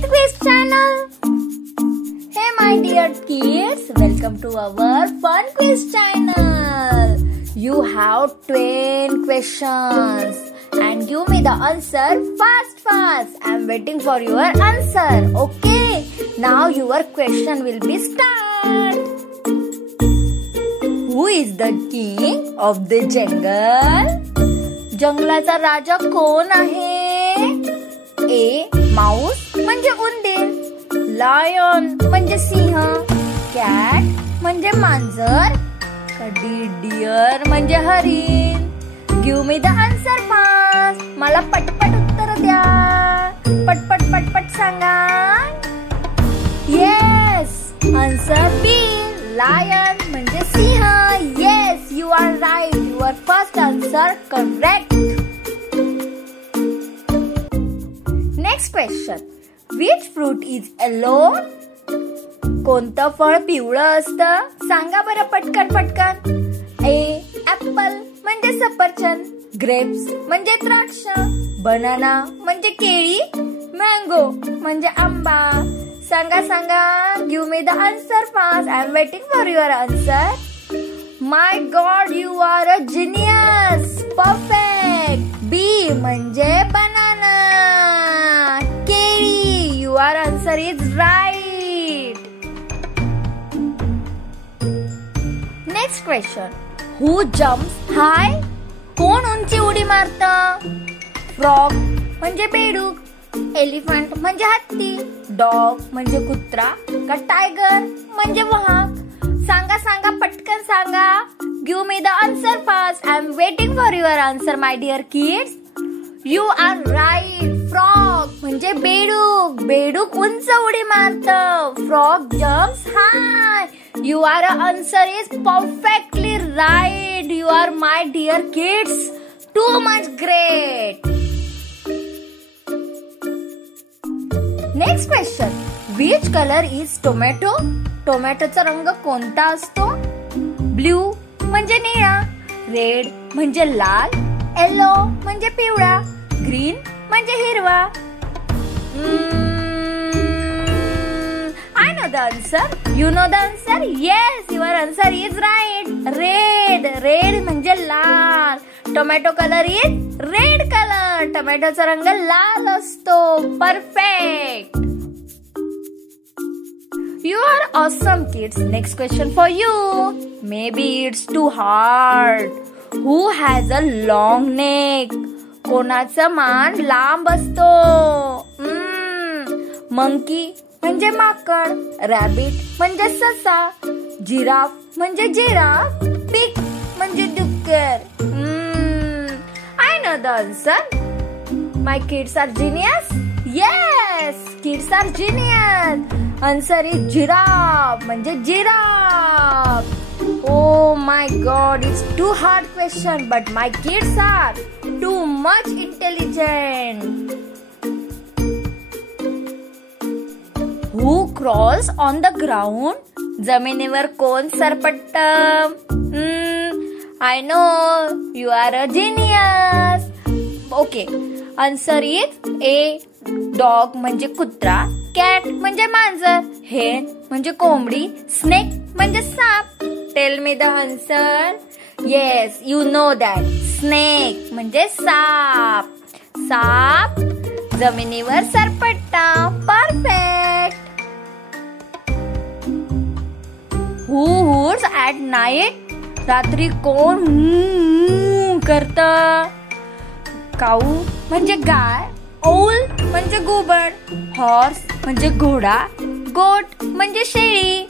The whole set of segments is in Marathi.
with Quiz channel. Hey my dear kids, welcome to our fun quiz channel. You have 10 questions and give me the answer fast. I'm waiting for your answer. Okay, now your question will be start. Who is the king of the jungle? जंगलाचा राजा कोण आहे? ए. माऊस म्हणजे उंदीर, लायन म्हणजे सिंह, कॅट म्हणजे मांजर, डिअर म्हणजे हरिण. Give me the answer fast. मला पटपट उत्तर द्या. पटपट सांगा. येस, आन्सर बी, लायन म्हणजे सिंह. Yes, you are right. Your first answer correct. Next question. Which fruit is yellow? कोणतं फळ पिवळं असतं? सांगा बरं पटकन. ए. ऍपल म्हणजे सफरचंद, ग्रेप्स म्हणजे द्राक्ष, बनाना म्हणजे केळी, मँगो म्हणजे आंबा. सांगा. Give me the answer fast. I am waiting for your answer. My god, you are a genius. Perfect. B म्हणजे बनाना, केळी. Your answer is right. Next question. Who jumps high? कोण उंची उडी मारतं? फ्रॉग म्हणजे बेडूक, एलिफंट म्हणजे हत्ती, डॉग म्हणजे कुत्रा, का टायगर म्हणजे वाघ? सांगा पटकन सांगा. Give me the answer fast. I am waiting for your answer, my dear kids. You are right. Frog म्हणजे बेडूक उंच उडी मारतं. Frog jumps high. Your answer is perfectly right. You are my dear kids. Too much great. Next question. Which color is tomato? टोमॅटोचा रंग कोणता असतो? ब्ल्यू म्हणजे निळा, रेड म्हणजे लाल, येलो म्हणजे पिवळा, ग्रीन म्हणजे हिरवा. I know the answer. You know the answer? Yes, your answer is right. Red म्हणजे लाल. Tomato colour is red colour. टोमॅटोचा रंग लाल असतो. Perfect. You are awesome, kids. Next question for you. Maybe it's too hard. Who has a long neck? कोणाचा मान लांब असतो? मंकी म्हणजे माकड, रॅबिट म्हणजे ससा, जिराफ म्हणजे जिराफ, पिग म्हणजे डुक्कर. I know the answer. My kids are genius. Yes, kids are genius. Answer is giraffe म्हणजे giraffe. Oh my God, it's too hard question, but my kids are too much intelligent. Who crawls on the ground? जमिनीवर कोण सरपटतं? I know, you are a genius. Okay, answer is A. Dog म्हणजे कुत्रा, कॅट म्हणजे मांजर, हेन म्हणजे कोंबडी, स्नेक म्हणजे साप. Tell me the answer. Yes, you know that. Snake म्हणजे साप. साप जमिनीवर सरपटता. Perfect. Who hoots at night? रात्री कोण करतं? काऊ म्हणजे गाय, ओल म्हणजे घुबड, हॉर्स म्हणजे घोडा, गोट म्हणजे शेळी.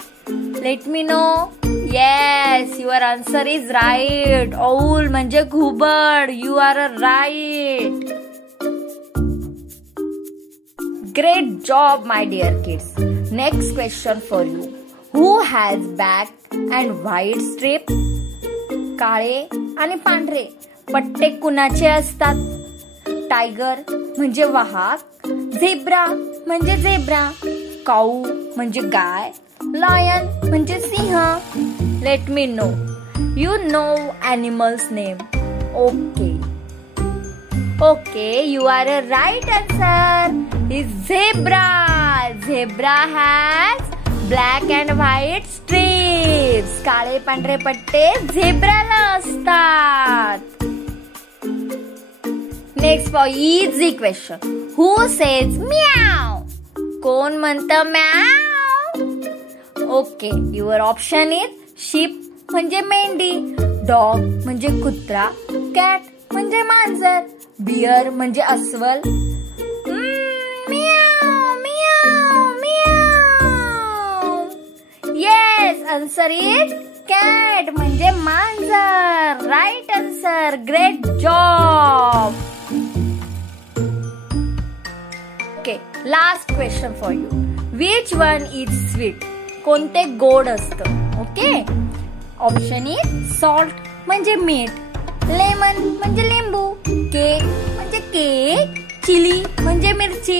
Let me know. Yes, your answer is right. Owl म्हणजे घुबड. You are right. Great job my dear kids. Next question for you. Who has black and white strip? काळे आणि पांढरे पट्टे कुणाचे असतात? टायगर म्हणजे वाघ, झेब्रा म्हणजे झेब्रा, काऊ म्हणजे गाय, लायन म्हणजे सिंह. Let me know. You know animals name. Okay, you are a right answer is zebra. Zebra has black and white stripes. काळे पांढरे पट्टे झेब्राला असतात. Next for easy question. Who says meow? कोण म्हणतं म्याव? Okay, your option is sheep म्हणजे मेंढी, डॉग म्हणजे कुत्रा, कॅट म्हणजे मांजर, बियर म्हणजे अस्वल. म्याव म्याव म्याव. येस, आन्सर इज कॅट म्हणजे मांजर. Right answer. Great job. Okay, last question for you. Which one is sweet? कोणते गोड असतं? ओके, ऑप्शन इज सॉल्ट म्हणजे मीठ, लेमन म्हणजे लिंबू, केक म्हणजे केक, चिली म्हणजे मिरची.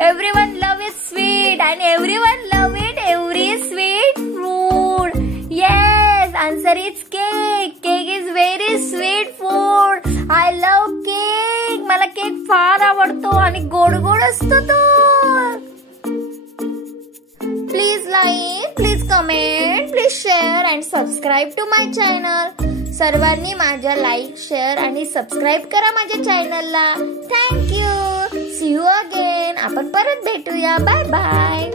Everyone love is sweet and everyone love it every sweet food. Yes, answer is cake. Cake is very sweet food. I love cake. मला केक फार आवडतो आणि गोड गोड असतो तो. Please like, please comment, please share and subscribe to my channel. सर्वांनी माझ्या लाईक, शेअर आणि सबस्क्राईब करा माझ्या चॅनलला. थँक्यू. See you again. आपण परत भेटूया. Bye bye.